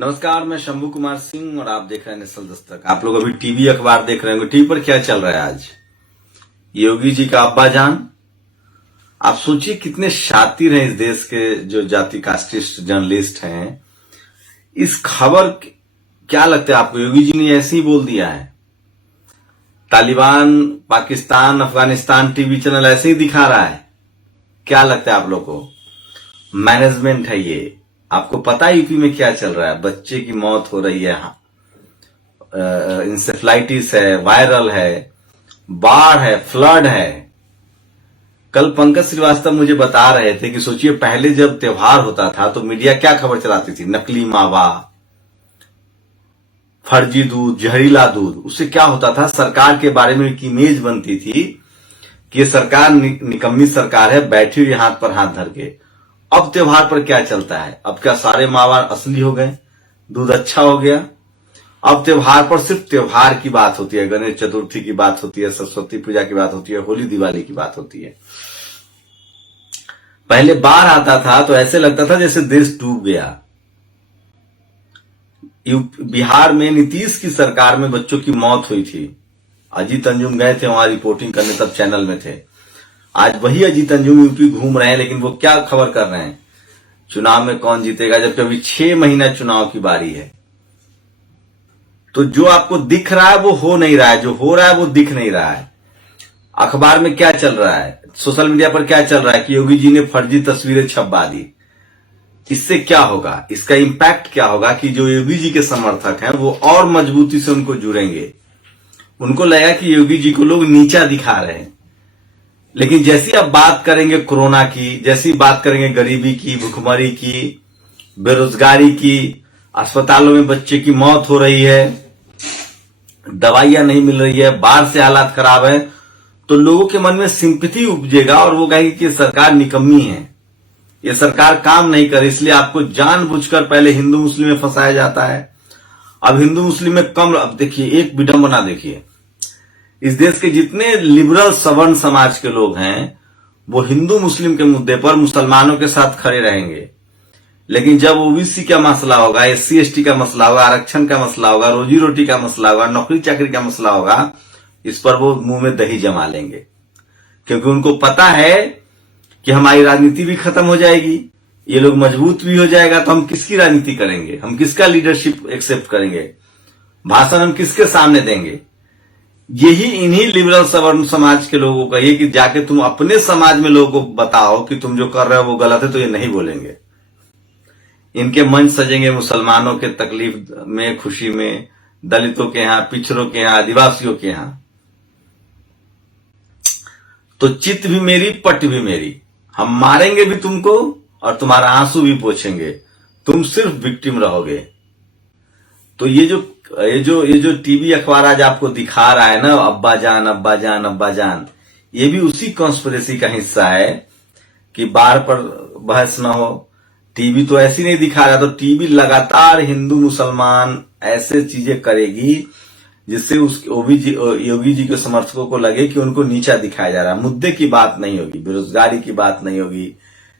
नमस्कार, मैं शंभू कुमार सिंह और आप देख रहे हैं नेशनल दस्तक। आप लोग अभी टीवी अखबार देख रहे होंगे। टीवी पर क्या चल रहा है आज? योगी जी का अब्बा जान। आप सोचिए कितने शातिर हैं इस देश के जो जाति कास्टिस्ट जर्नलिस्ट हैं। इस खबर क्या लगता है आपको? योगी जी ने ऐसे ही बोल दिया है? तालिबान, पाकिस्तान, अफगानिस्तान टीवी चैनल ऐसे ही दिखा रहा है? क्या लगता है आप लोग को? मैनेजमेंट है ये। आपको पता है यूपी में क्या चल रहा है? बच्चे की मौत हो रही है, इंसेफ्लाइटिस है, वायरल है, बाढ़ है, फ्लड है। कल पंकज श्रीवास्तव मुझे बता रहे थे कि सोचिए पहले जब त्योहार होता था तो मीडिया क्या खबर चलाती थी? नकली मावा, फर्जी दूध, जहरीला दूध। उससे क्या होता था? सरकार के बारे में एक इमेज बनती थी कि ये सरकार निकम्मी सरकार है, बैठी हुई हाथ पर हाथ धर के। अब त्योहार पर क्या चलता है? अब क्या सारे मावा असली हो गए? दूध अच्छा हो गया? अब त्योहार पर सिर्फ त्योहार की बात होती है, गणेश चतुर्थी की बात होती है, सरस्वती पूजा की बात होती है, होली दिवाली की बात होती है। पहले बाढ़ आता था तो ऐसे लगता था जैसे देश डूब गया। बिहार में नीतीश की सरकार में बच्चों की मौत हुई थी। अजीत अंजुम गए थे वहां रिपोर्टिंग करने, तब चैनल में थे। आज वही अजीत अंजुम यूपी घूम रहे हैं, लेकिन वो क्या खबर कर रहे हैं? चुनाव में कौन जीतेगा, जबकि अभी 6 महीना चुनाव की बारी है। तो जो आपको दिख रहा है वो हो नहीं रहा है, जो हो रहा है वो दिख नहीं रहा है। अखबार में क्या चल रहा है, सोशल मीडिया पर क्या चल रहा है कि योगी जी ने फर्जी तस्वीरें छपवा दी। इससे क्या होगा? इसका इंपैक्ट क्या होगा कि जो योगी जी के समर्थक हैं वो और मजबूती से उनको जुड़ेंगे। उनको लगेगा कि योगी जी को लोग नीचा दिखा रहे हैं। लेकिन जैसी आप बात करेंगे कोरोना की, जैसी बात करेंगे गरीबी की, भुखमरी की, बेरोजगारी की, अस्पतालों में बच्चे की मौत हो रही है, दवाइयां नहीं मिल रही है, बाढ़ से हालात खराब है, तो लोगों के मन में सिंपैथी उपजेगा और वो कहेंगे कि ये सरकार निकम्मी है, ये सरकार काम नहीं करे। इसलिए आपको जानबूझकर पहले हिंदू मुस्लिम में फंसाया जाता है। अब हिंदू मुस्लिम में कम। अब देखिए एक विडंबना, देखिए इस देश के जितने लिबरल सवर्ण समाज के लोग हैं वो हिंदू मुस्लिम के मुद्दे पर मुसलमानों के साथ खड़े रहेंगे, लेकिन जब ओबीसी का मसला होगा, एससी एसटी का मसला होगा, आरक्षण का मसला होगा, रोजी रोटी का मसला होगा, नौकरी चाकरी का मसला होगा, इस पर वो मुंह में दही जमा लेंगे। क्योंकि उनको पता है कि हमारी राजनीति भी खत्म हो जाएगी, ये लोग मजबूत भी हो जाएगा, तो हम किसकी राजनीति करेंगे? हम किसका लीडरशिप एक्सेप्ट करेंगे? भाषण हम किसके सामने देंगे? यही इन्हीं लिबरल सवर्ण समाज के लोगों का ये कि जाके तुम अपने समाज में लोगों को बताओ कि तुम जो कर रहे हो वो गलत है, तो ये नहीं बोलेंगे। इनके मंच सजेंगे मुसलमानों के तकलीफ में, खुशी में, दलितों के यहां, पिछड़ों के यहां, आदिवासियों के यहां। तो चित भी मेरी, पट भी मेरी। हम मारेंगे भी तुमको और तुम्हारा आंसू भी पोंछेंगे, तुम सिर्फ विक्टिम रहोगे। तो ये जो टीवी अखबार आज आपको दिखा रहा है ना, अब्बा जान अब्बा जान अब्बा जान, ये भी उसी कॉन्स्पिरेसी का हिस्सा है कि बाढ़ पर बहस ना हो। टीवी तो ऐसी नहीं दिखा रहा, तो टीवी लगातार हिंदू मुसलमान ऐसे चीजें करेगी जिससे उस योगी जी के समर्थकों को लगे कि उनको नीचा दिखाया जा रहा है। मुद्दे की बात नहीं होगी, बेरोजगारी की बात नहीं होगी,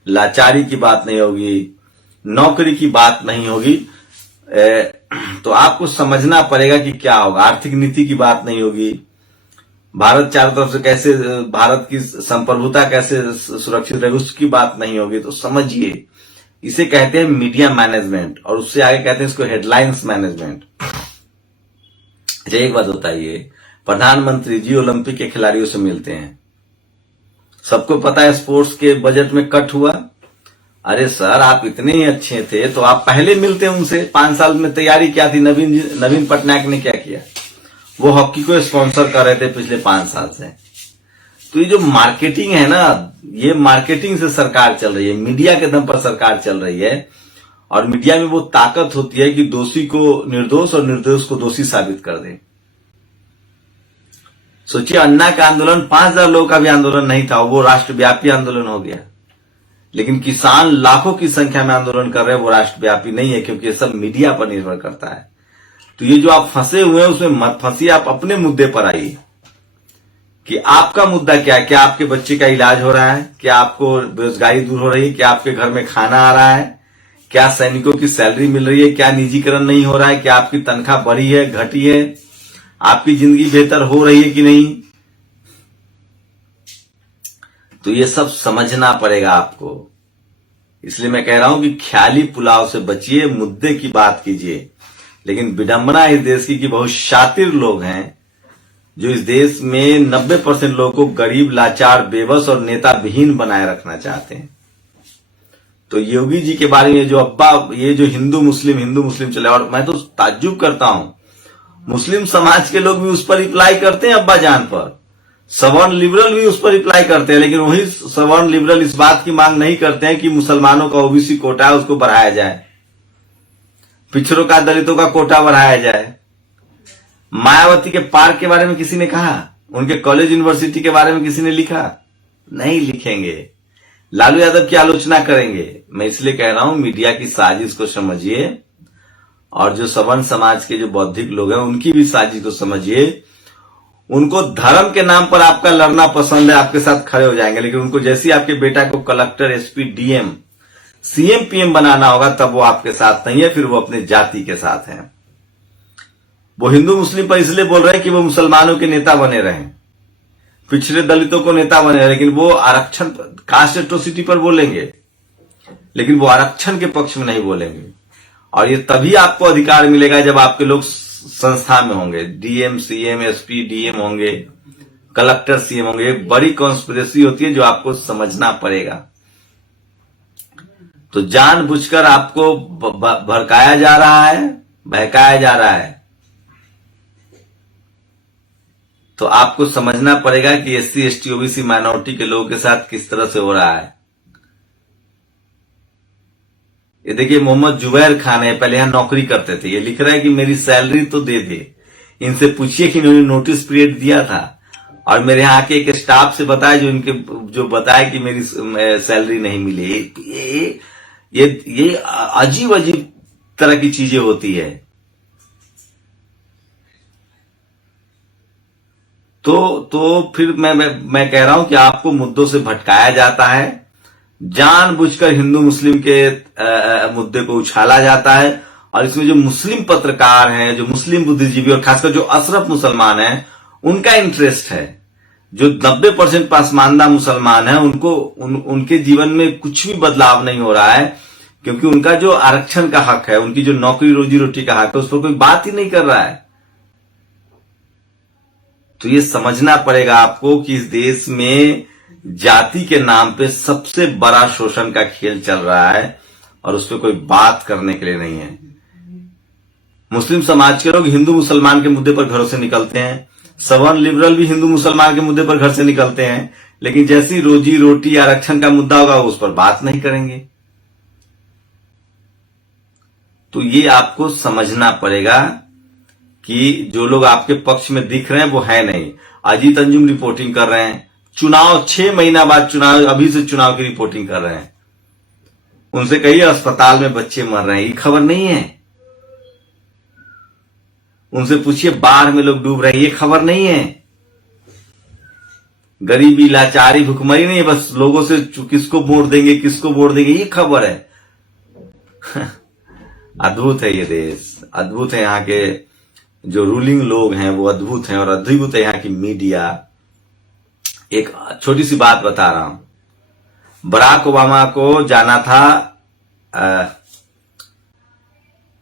लाचारी की बात नहीं होगी, नौकरी की बात नहीं होगी। तो आपको समझना पड़ेगा कि क्या होगा। आर्थिक नीति की बात नहीं होगी, भारत चारों तरफ से कैसे, भारत की संप्रभुता कैसे सुरक्षित रहेगी, उसकी बात नहीं होगी। तो समझिए, इसे कहते हैं मीडिया मैनेजमेंट, और उससे आगे कहते हैं इसको हेडलाइंस मैनेजमेंट। एक बात बताइए, प्रधानमंत्री जी ओलंपिक के खिलाड़ियों से मिलते हैं, सबको पता है स्पोर्ट्स के बजट में कट हुआ। अरे सर, आप इतने ही अच्छे थे तो आप पहले मिलते उनसे। 5 साल में तैयारी क्या थी? नवीन पटनायक ने क्या किया? वो हॉकी को स्पॉन्सर कर रहे थे पिछले 5 साल से। तो ये जो मार्केटिंग है ना, ये मार्केटिंग से सरकार चल रही है, मीडिया के दम पर सरकार चल रही है। और मीडिया में वो ताकत होती है कि दोषी को निर्दोष और निर्दोष को दोषी साबित कर दे। सोचिए, अन्ना का आंदोलन 5000 लोगों का भी आंदोलन नहीं था, वो राष्ट्रव्यापी आंदोलन हो गया। लेकिन किसान लाखों की संख्या में आंदोलन कर रहे हैं, वो राष्ट्रव्यापी नहीं है, क्योंकि ये सब मीडिया पर निर्भर करता है। तो ये जो आप फंसे हुए हैं उसमें मत फंसिए, आप अपने मुद्दे पर आइए कि आपका मुद्दा क्या है। क्या आपके बच्चे का इलाज हो रहा है? क्या आपको बेरोजगारी दूर हो रही है? क्या आपके घर में खाना आ रहा है? क्या सैनिकों की सैलरी मिल रही है, क्या निजीकरण नहीं हो रहा है, क्या आपकी तनख्वाह बढ़ी है, घटी है, आपकी जिंदगी बेहतर हो रही है कि नहीं। तो ये सब समझना पड़ेगा आपको। इसलिए मैं कह रहा हूं कि ख्याली पुलाव से बचिए, मुद्दे की बात कीजिए। लेकिन विडंबना इस देश की कि बहुत शातिर लोग हैं जो इस देश में 90% लोगों को गरीब, लाचार, बेबस और नेता विहीन बनाए रखना चाहते हैं। तो योगी जी के बारे में जो अब्बा, ये जो हिंदू मुस्लिम चले, और मैं तो ताज्जुब करता हूं, मुस्लिम समाज के लोग भी उस पर रिप्लाई करते हैं अब्बा जान पर, सवर्ण लिबरल भी उस पर रिप्लाई करते हैं, लेकिन वही सवर्ण लिबरल इस बात की मांग नहीं करते हैं कि मुसलमानों का ओबीसी कोटा है उसको बढ़ाया जाए, पिछड़ों का, दलितों का कोटा बढ़ाया जाए। मायावती के पार्क के बारे में किसी ने कहा? उनके कॉलेज यूनिवर्सिटी के बारे में किसी ने लिखा? नहीं लिखेंगे। लालू यादव की आलोचना करेंगे। मैं इसलिए कह रहा हूं मीडिया की साजिश को समझिए, और जो सवर्ण समाज के जो बौद्धिक लोग हैं उनकी भी साजिश को समझिए। उनको धर्म के नाम पर आपका लड़ना पसंद है, आपके साथ खड़े हो जाएंगे, लेकिन उनको जैसे ही आपके बेटा को collector, SP, DM, CM, PM बनाना होगा तब वो आपके साथ नहीं है, फिर वो अपने जाति के साथ है। वो हिंदू मुस्लिम पर इसलिए बोल रहे हैं कि वो मुसलमानों के नेता बने रहें, पिछड़े दलितों को नेता बने, लेकिन वो आरक्षण, कास्ट एट्रोसिटी पर बोलेंगे, लेकिन वो आरक्षण के पक्ष में नहीं बोलेंगे। और ये तभी आपको अधिकार मिलेगा जब आपके लोग संस्था में होंगे, डीएम, सीएम, एसपी, डीएम होंगे, कलेक्टर, सीएम होंगे। एक बड़ी कॉन्स्पिरेसी होती है जो आपको समझना पड़ेगा। तो जानबूझकर आपको भड़काया जा रहा है, बहकाया जा रहा है, तो आपको समझना पड़ेगा कि एससी, एसटी, ओबीसी, माइनॉरिटी के लोगों के साथ किस तरह से हो रहा है। ये देखिए, मोहम्मद जुबैर खान है, पहले यहां नौकरी करते थे, ये लिख रहा है कि मेरी सैलरी तो दे दे। इनसे पूछिए कि इन्होंने नोटिस पीरियड दिया था, और मेरे यहां आके एक स्टाफ से बताया जो बताया कि मेरी सैलरी नहीं मिली। ये अजीब अजीब तरह की चीजें होती है। तो फिर मैं कह रहा हूं कि आपको मुद्दों से भटकाया जाता है, जानबूझकर हिंदू मुस्लिम के मुद्दे को उछाला जाता है। और इसमें जो मुस्लिम पत्रकार हैं, जो मुस्लिम बुद्धिजीवी, और खासकर जो अशरफ मुसलमान हैं, उनका इंटरेस्ट है। जो 90% पासमानदा मुसलमान हैं, उनके जीवन में कुछ भी बदलाव नहीं हो रहा है, क्योंकि उनका जो आरक्षण का हक है, उनकी जो नौकरी, रोजी रोटी का हक है, उस पर कोई बात ही नहीं कर रहा है। तो ये समझना पड़ेगा आपको कि इस देश में जाति के नाम पे सबसे बड़ा शोषण का खेल चल रहा है, और उस पर कोई बात करने के लिए नहीं है। मुस्लिम समाज के लोग हिंदू मुसलमान के मुद्दे पर घरों से निकलते हैं, सवर्ण लिबरल भी हिंदू मुसलमान के मुद्दे पर घर से निकलते हैं, लेकिन जैसी रोजी रोटी, आरक्षण का मुद्दा होगा उस पर बात नहीं करेंगे। तो ये आपको समझना पड़ेगा कि जो लोग आपके पक्ष में दिख रहे हैं वो है नहीं। अजीत अंजुम रिपोर्टिंग कर रहे हैं, चुनाव 6 महीना बाद चुनाव, अभी से चुनाव की रिपोर्टिंग कर रहे हैं। उनसे कहिए अस्पताल में बच्चे मर रहे हैं, ये खबर नहीं है। उनसे पूछिए बाढ़ में लोग डूब रहे हैं, ये खबर नहीं है। गरीबी, लाचारी, भुखमरी नहीं है, बस लोगों से किसको वोट देंगे, ये खबर है। अद्भुत है ये देश, अद्भुत है। यहाँ के जो रूलिंग लोग हैं वो अद्भुत हैं, और अद्भुत है यहाँ की मीडिया। एक छोटी सी बात बता रहा हूं, बराक ओबामा को जाना था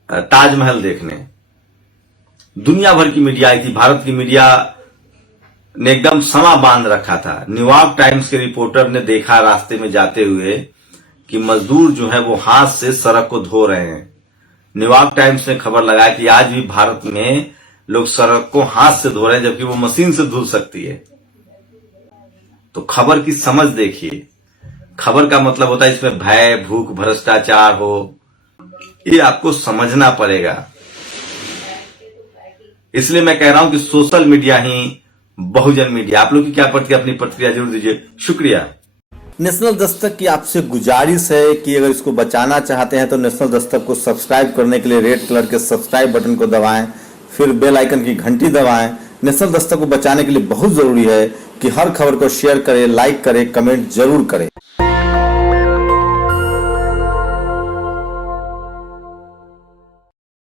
ताजमहल देखने, दुनिया भर की मीडिया आई थी, भारत की मीडिया ने एकदम समा बांध रखा था। न्यूयॉर्क टाइम्स के रिपोर्टर ने देखा रास्ते में जाते हुए कि मजदूर जो है वो हाथ से सड़क को धो रहे हैं। न्यूयॉर्क टाइम्स ने खबर लगाया कि आज भी भारत में लोग सड़क को हाथ से धो रहे हैं, जबकि वो मशीन से धुल सकती है। तो खबर की समझ देखिए, खबर का मतलब होता है इसमें भय, भूख, भ्रष्टाचार हो, ये आपको समझना पड़ेगा। इसलिए मैं कह रहा हूं कि सोशल मीडिया ही बहुजन मीडिया। आप लोग की क्या प्रतिक्रिया, अपनी प्रतिक्रिया जरूर दीजिए। शुक्रिया। नेशनल दस्तक की आपसे गुजारिश है कि अगर इसको बचाना चाहते हैं तो नेशनल दस्तक को सब्सक्राइब करने के लिए रेड कलर के सब्सक्राइब बटन को दबाएं, फिर बेल आइकन की घंटी दबाएं। नेशनल दस्तक को बचाने के लिए बहुत जरूरी है कि हर खबर को शेयर करें, लाइक करें, कमेंट जरूर करें।